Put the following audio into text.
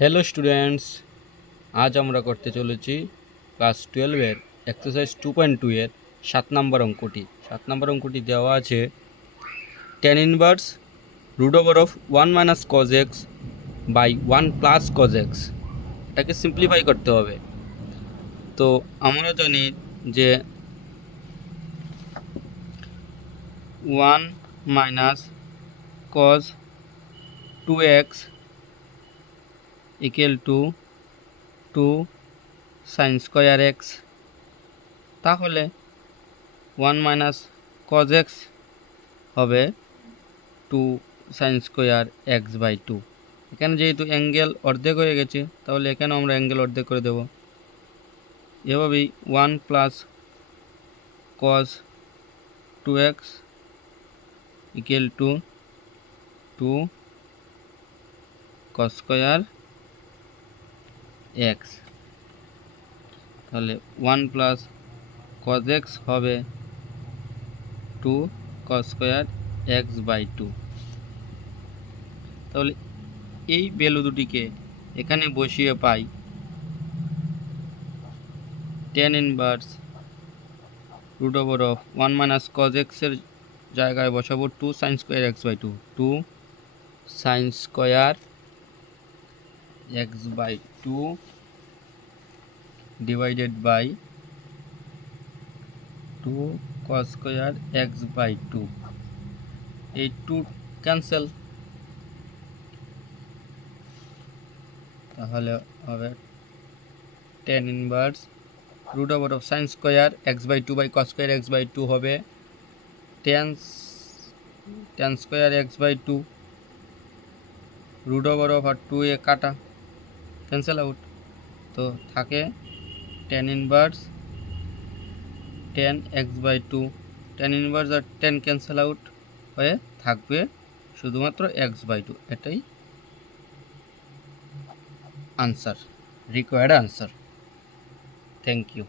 Hello students, আজ আমরা করতে চলেছি ক্লাস 12-এর এক্সারসাইজ 2.2 এর 7 নম্বর অঙ্কটি দেওয়া আছে tan inverse root over of 1 - cos x by 1 + cos x। এটাকে সিম্পলিফাই করতে হবে। তো আমরা জানি যে 1 - cos 2x equal to 2 sin square x। তাহলে 1 - cos x হবে 2 sin স্কয়ার x বাই 2। এখানে যেহেতু অ্যাঙ্গেল অর্ধেক হয়ে গেছে, তাহলে এখানেও আমরা অ্যাঙ্গেল অর্ধেক করে দেব। এভাবেই 1 + cos 2x equal to 2 cos square x। তাহলে 1 + cos x হবে 2 cos স্কয়ার x বাই 2। তাহলে এই ভ্যালু দুটিকে এখানে বসিয়ে পাই tan inverse root over of 1 - cos x এর জায়গায় বসাবো 2 sin square x by 2, 2 sin square x by 2 divided by 2 cos square x by 2। এই 2 ক্যান্সেল, তাহলে হবে tan inverse root over of sin square x by 2 by cos square x by 2 হবে tan square x by 2 root over of আর 2 এ কাটা cancel out, তো থাকে tan inverse tan x by 2। tan inverse আর tan cancel out হয়ে থাকবে শুধুমাত্র x by 2। এটাই answer, required answer. Thank you.